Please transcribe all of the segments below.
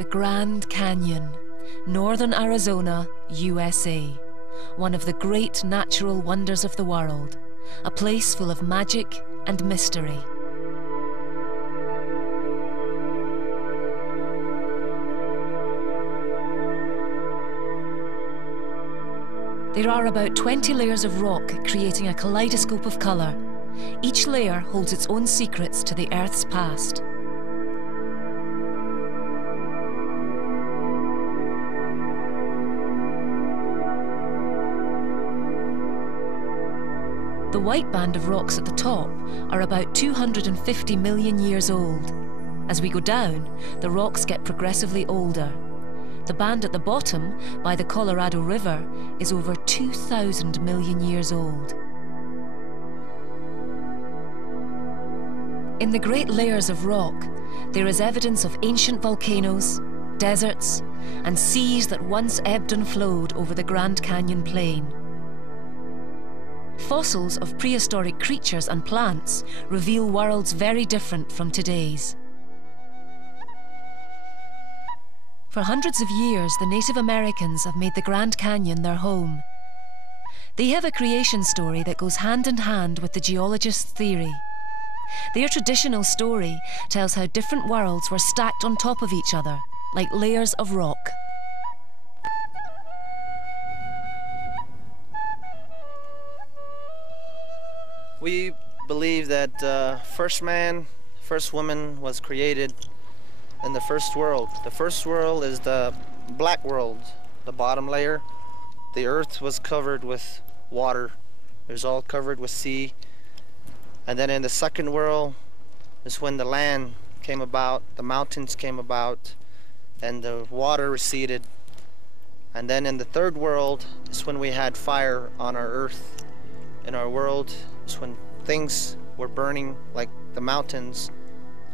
The Grand Canyon, northern Arizona, USA. One of the great natural wonders of the world. A place full of magic and mystery. There are about 20 layers of rock creating a kaleidoscope of colour. Each layer holds its own secrets to the Earth's past. The white band of rocks at the top are about 250 million years old. As we go down, the rocks get progressively older. The band at the bottom, by the Colorado River, is over 2,000 million years old. In the great layers of rock, there is evidence of ancient volcanoes, deserts, and seas that once ebbed and flowed over the Grand Canyon plain. Fossils of prehistoric creatures and plants reveal worlds very different from today's. For hundreds of years, the Native Americans have made the Grand Canyon their home. They have a creation story that goes hand in hand with the geologist's theory. Their traditional story tells how different worlds were stacked on top of each other, like layers of rock. We believe that first man, first woman was created in the first world. The first world is the black world, the bottom layer. The earth was covered with water. It was all covered with sea. And then in the second world is when the land came about, the mountains came about, and the water receded. And then in the third world is when we had fire on our earth. In our world is when things were burning, like the mountains.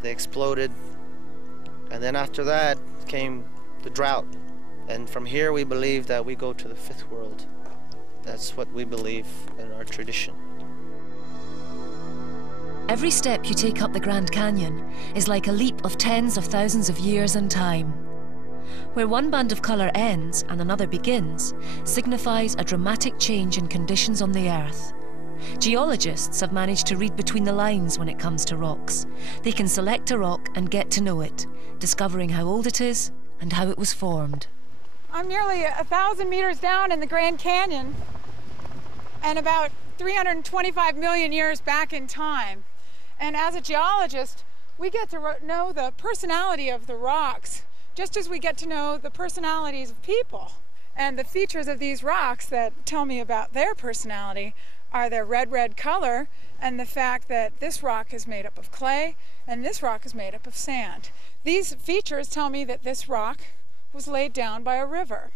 They exploded. And then after that came the drought. And from here we believe that we go to the fifth world. That's what we believe in our tradition. Every step you take up the Grand Canyon is like a leap of tens of thousands of years in time. Where one band of colour ends and another begins signifies a dramatic change in conditions on the Earth. Geologists have managed to read between the lines when it comes to rocks. They can select a rock and get to know it, discovering how old it is and how it was formed. I'm nearly 1,000 meters down in the Grand Canyon and about 325 million years back in time. And as a geologist, we get to know the personality of the rocks, just as we get to know the personalities of people. And the features of these rocks that tell me about their personality are their red color and the fact that this rock is made up of clay and this rock is made up of sand. These features tell me that this rock was laid down by a river.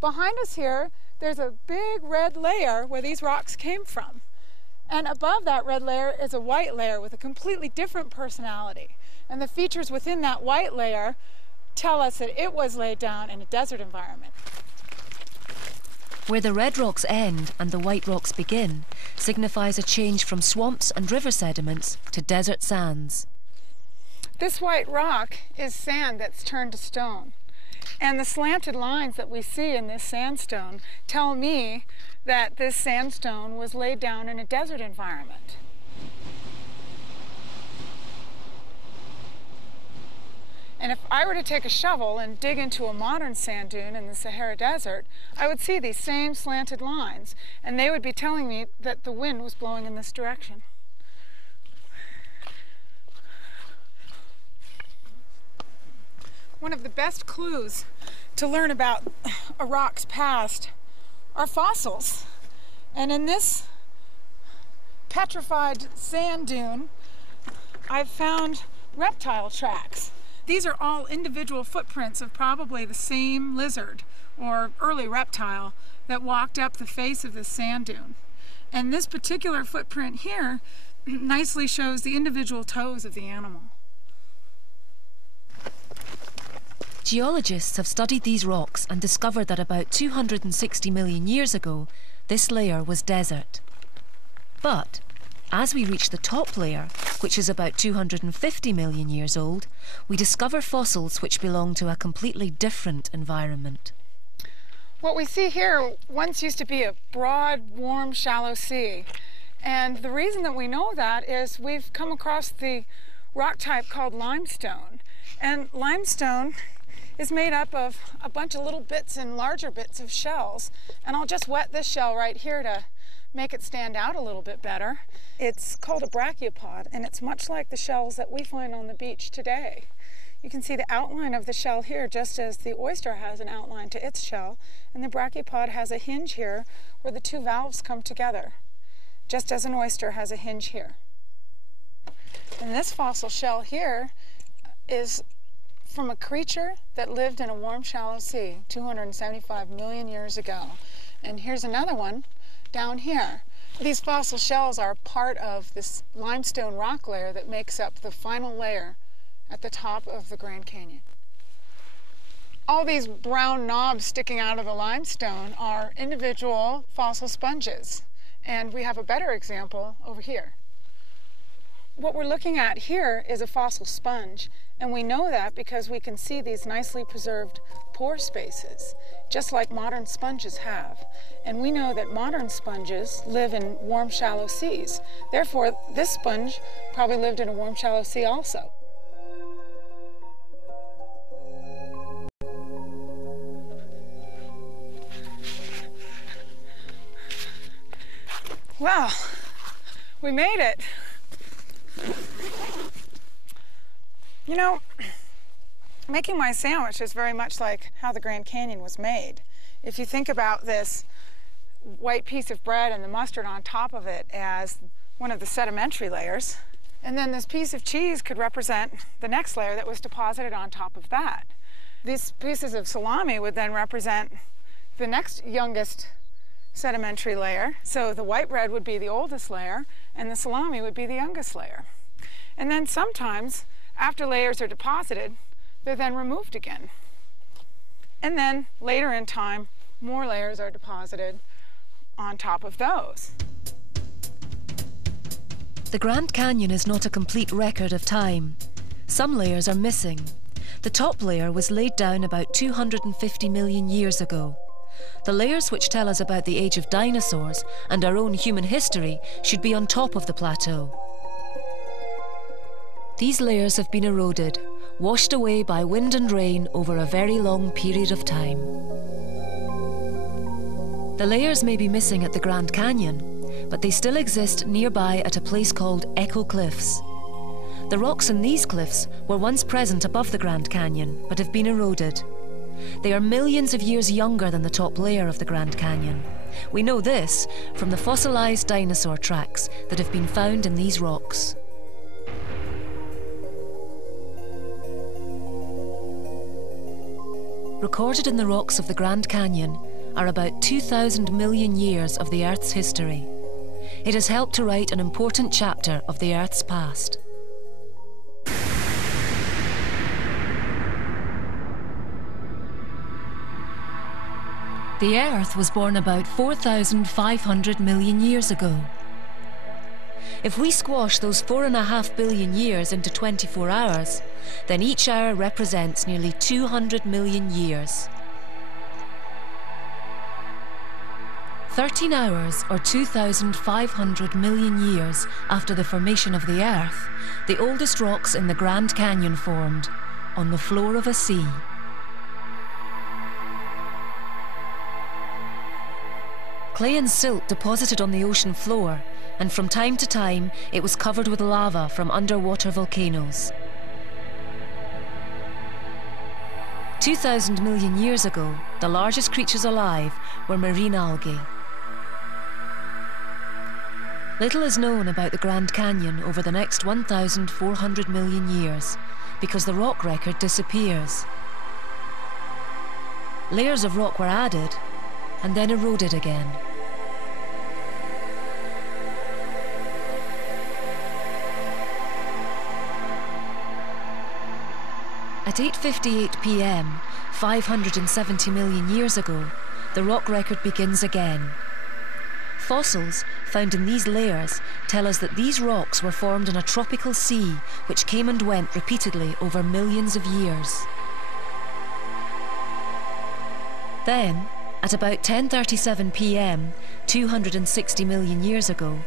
Behind us here, there's a big red layer where these rocks came from. And above that red layer is a white layer with a completely different personality. And the features within that white layer tell us that it was laid down in a desert environment. Where the red rocks end and the white rocks begin signifies a change from swamps and river sediments to desert sands. This white rock is sand that's turned to stone. And the slanted lines that we see in this sandstone tell me that this sandstone was laid down in a desert environment. And if I were to take a shovel and dig into a modern sand dune in the Sahara Desert, I would see these same slanted lines, and they would be telling me that the wind was blowing in this direction. One of the best clues to learn about a rock's past are fossils. And in this petrified sand dune, I've found reptile tracks. These are all individual footprints of probably the same lizard or early reptile that walked up the face of this sand dune. And this particular footprint here nicely shows the individual toes of the animal. Geologists have studied these rocks and discovered that about 260 million years ago, this layer was desert. But as we reach the top layer, which is about 250 million years old, we discover fossils which belong to a completely different environment. What we see here once used to be a broad, warm, shallow sea. And the reason that we know that is we've come across the rock type called limestone. And limestone is made up of a bunch of little bits and larger bits of shells. And I'll just wet this shell right here to make it stand out a little bit better. It's called a brachiopod, and it's much like the shells that we find on the beach today. You can see the outline of the shell here, just as the oyster has an outline to its shell, and the brachiopod has a hinge here where the two valves come together, just as an oyster has a hinge here. And this fossil shell here is from a creature that lived in a warm, shallow sea 275 million years ago. And here's another one down here. These fossil shells are part of this limestone rock layer that makes up the final layer at the top of the Grand Canyon. All these brown knobs sticking out of the limestone are individual fossil sponges, and we have a better example over here. What we're looking at here is a fossil sponge, and we know that because we can see these nicely preserved pore spaces, just like modern sponges have. And we know that modern sponges live in warm, shallow seas. Therefore, this sponge probably lived in a warm, shallow sea also. Well, we made it. You know, making my sandwich is very much like how the Grand Canyon was made. If you think about this white piece of bread and the mustard on top of it as one of the sedimentary layers, and then this piece of cheese could represent the next layer that was deposited on top of that. These pieces of salami would then represent the next youngest sedimentary layer. So the white bread would be the oldest layer, and the salami would be the youngest layer. And then sometimes, after layers are deposited, they're then removed again. And then later in time, more layers are deposited on top of those. The Grand Canyon is not a complete record of time. Some layers are missing. The top layer was laid down about 250 million years ago. The layers which tell us about the age of dinosaurs and our own human history should be on top of the plateau. These layers have been eroded, washed away by wind and rain over a very long period of time. The layers may be missing at the Grand Canyon, but they still exist nearby at a place called Echo Cliffs. The rocks in these cliffs were once present above the Grand Canyon, but have been eroded. They are millions of years younger than the top layer of the Grand Canyon. We know this from the fossilized dinosaur tracks that have been found in these rocks. Recorded in the rocks of the Grand Canyon are about 2,000 million years of the Earth's history. It has helped to write an important chapter of the Earth's past. The Earth was born about 4,500 million years ago. If we squash those 4.5 billion years into 24 hours, then each hour represents nearly 200 million years. 13 hours, or 2,500 million years after the formation of the Earth, the oldest rocks in the Grand Canyon formed, on the floor of a sea. Clay and silt deposited on the ocean floor, and from time to time it was covered with lava from underwater volcanoes. 2,000 million years ago, the largest creatures alive were marine algae. Little is known about the Grand Canyon over the next 1,400 million years, because the rock record disappears. Layers of rock were added, and then eroded again. At 8:58 p.m., 570 million years ago, the rock record begins again. Fossils found in these layers tell us that these rocks were formed in a tropical sea which came and went repeatedly over millions of years. Then, at about 10:37 p.m., 260 million years ago,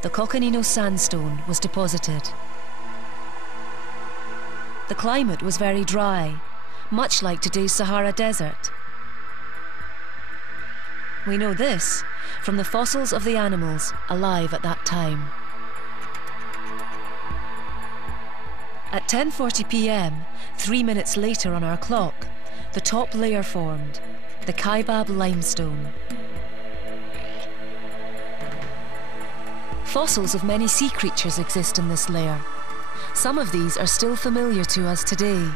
the Coconino Sandstone was deposited. The climate was very dry, much like today's Sahara Desert. We know this from the fossils of the animals alive at that time. At 10:40 p.m., 3 minutes later on our clock, the top layer formed, the Kaibab limestone. Fossils of many sea creatures exist in this layer. Some of these are still familiar to us today.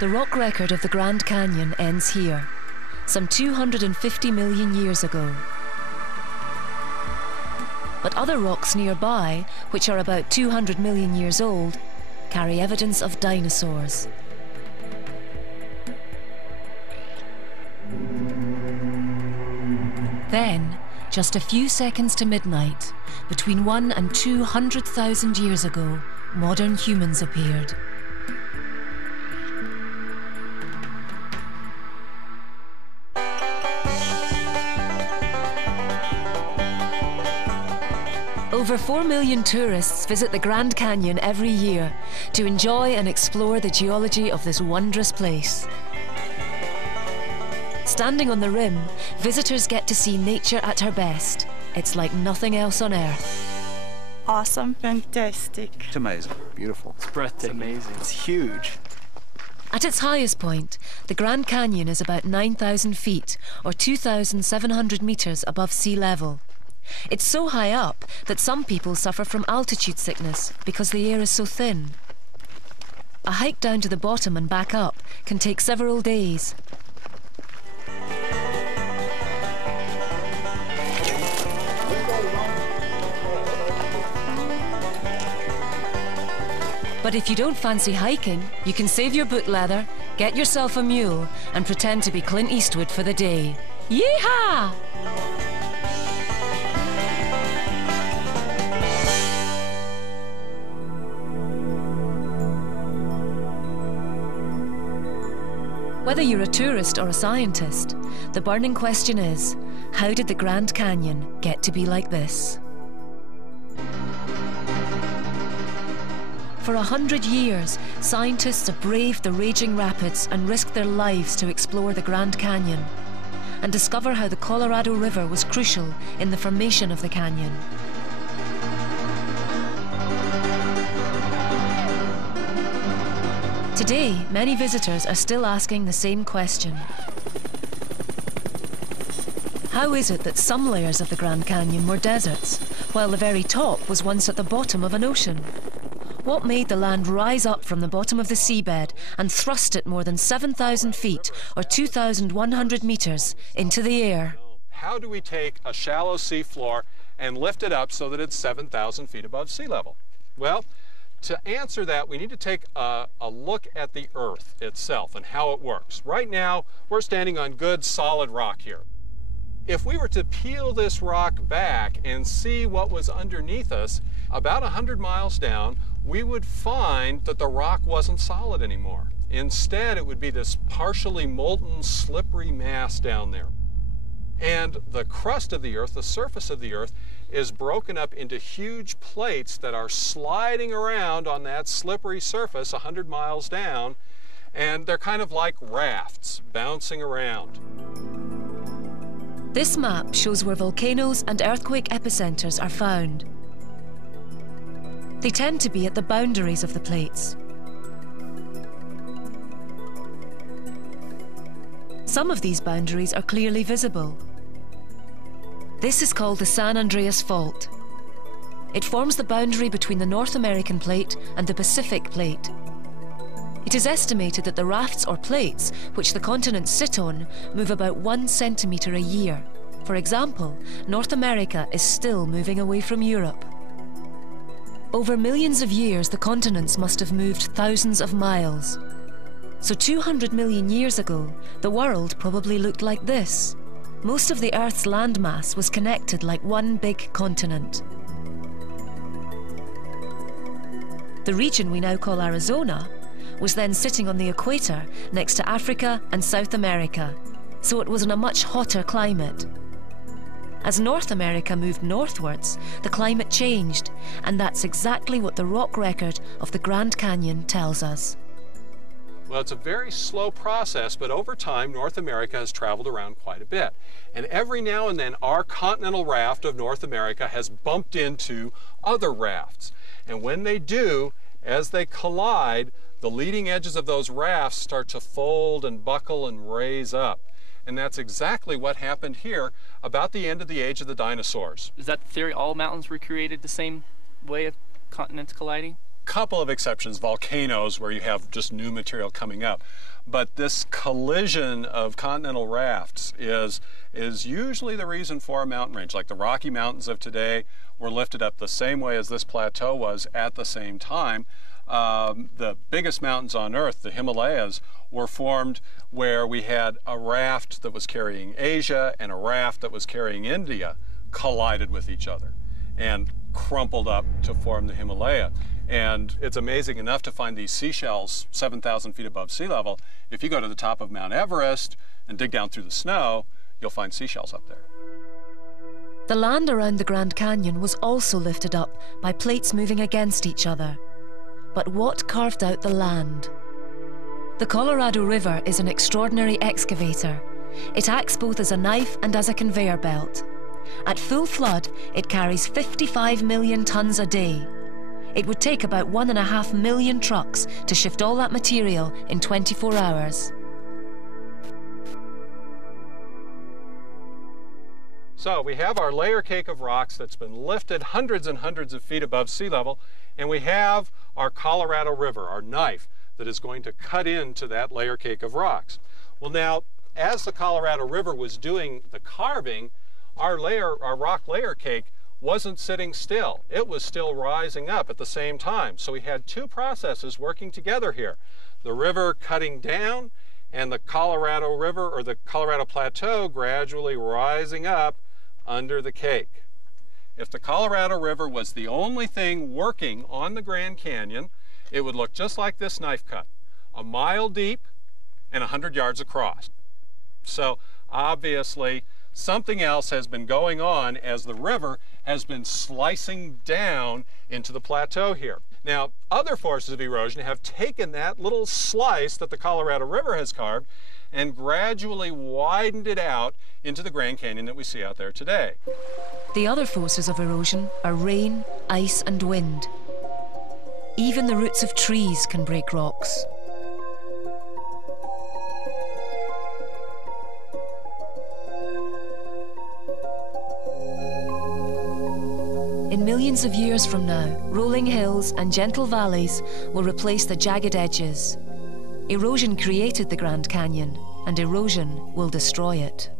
The rock record of the Grand Canyon ends here, some 250 million years ago. But other rocks nearby, which are about 200 million years old, carry evidence of dinosaurs. Then, just a few seconds to midnight, between 1 and 200,000 years ago, modern humans appeared. Over 4 million tourists visit the Grand Canyon every year to enjoy and explore the geology of this wondrous place. Standing on the rim, visitors get to see nature at her best. It's like nothing else on Earth. Awesome, fantastic. It's amazing, beautiful. It's breathtaking. It's amazing. It's huge. At its highest point, the Grand Canyon is about 9,000 feet, or 2,700 meters above sea level. It's so high up that some people suffer from altitude sickness because the air is so thin. A hike down to the bottom and back up can take several days. But if you don't fancy hiking, you can save your boot leather, get yourself a mule, and pretend to be Clint Eastwood for the day. Yeehaw! Whether you're a tourist or a scientist, the burning question is, how did the Grand Canyon get to be like this? For 100 years, scientists have braved the raging rapids and risked their lives to explore the Grand Canyon and discover how the Colorado River was crucial in the formation of the canyon. Today, many visitors are still asking the same question. How is it that some layers of the Grand Canyon were deserts, while the very top was once at the bottom of an ocean? What made the land rise up from the bottom of the seabed and thrust it more than 7,000 feet, or 2,100 meters, into the air? How do we take a shallow seafloor and lift it up so that it's 7,000 feet above sea level? Well, to answer that, we need to take a look at the Earth itself and how it works. Right now, we're standing on good, solid rock here. If we were to peel this rock back and see what was underneath us, about 100 miles down, we would find that the rock wasn't solid anymore. Instead, it would be this partially molten, slippery mass down there. And the crust of the Earth, the surface of the Earth, is broken up into huge plates that are sliding around on that slippery surface 100 miles down, and they're kind of like rafts bouncing around. This map shows where volcanoes and earthquake epicenters are found. They tend to be at the boundaries of the plates. Some of these boundaries are clearly visible. This is called the San Andreas Fault. It forms the boundary between the North American plate and the Pacific plate. It is estimated that the rafts or plates, which the continents sit on, move about 1 centimetre a year. For example, North America is still moving away from Europe. Over millions of years, the continents must have moved thousands of miles. So 200 million years ago, the world probably looked like this. Most of the Earth's landmass was connected like one big continent. The region we now call Arizona was then sitting on the equator next to Africa and South America, so it was in a much hotter climate. As North America moved northwards, the climate changed, and that's exactly what the rock record of the Grand Canyon tells us. Well, it's a very slow process, but over time, North America has traveled around quite a bit. And every now and then, our continental raft of North America has bumped into other rafts. And when they do, as they collide, the leading edges of those rafts start to fold and buckle and raise up. And that's exactly what happened here about the end of the age of the dinosaurs. Is that the theory? All mountains were created the same way of continents colliding? Couple of exceptions, volcanoes where you have just new material coming up. But this collision of continental rafts is usually the reason for a mountain range. Like the Rocky Mountains of today were lifted up the same way as this plateau was at the same time. The biggest mountains on Earth, the Himalayas, were formed where we had a raft that was carrying Asia and a raft that was carrying India collided with each other and crumpled up to form the Himalaya. And it's amazing enough to find these seashells 7,000 feet above sea level. If you go to the top of Mount Everest and dig down through the snow, you'll find seashells up there. The land around the Grand Canyon was also lifted up by plates moving against each other. But what carved out the land? The Colorado River is an extraordinary excavator. It acts both as a knife and as a conveyor belt. At full flood, it carries 55 million tons a day. It would take about 1.5 million trucks to shift all that material in 24 hours. So we have our layer cake of rocks that's been lifted hundreds and hundreds of feet above sea level, and we have our Colorado River, our knife, that is going to cut into that layer cake of rocks. Well now, as the Colorado River was doing the carving, our rock layer cake wasn't sitting still. It was still rising up at the same time. So we had two processes working together here. The river cutting down and the Colorado River, or the Colorado Plateau, gradually rising up under the cake. If the Colorado River was the only thing working on the Grand Canyon, it would look just like this knife cut, 1 mile deep and 100 yards across. So obviously something else has been going on as the river has been slicing down into the plateau here. Now, other forces of erosion have taken that little slice that the Colorado River has carved and gradually widened it out into the Grand Canyon that we see out there today. The other forces of erosion are rain, ice, and wind. Even the roots of trees can break rocks. In millions of years from now, rolling hills and gentle valleys will replace the jagged edges. Erosion created the Grand Canyon, and erosion will destroy it.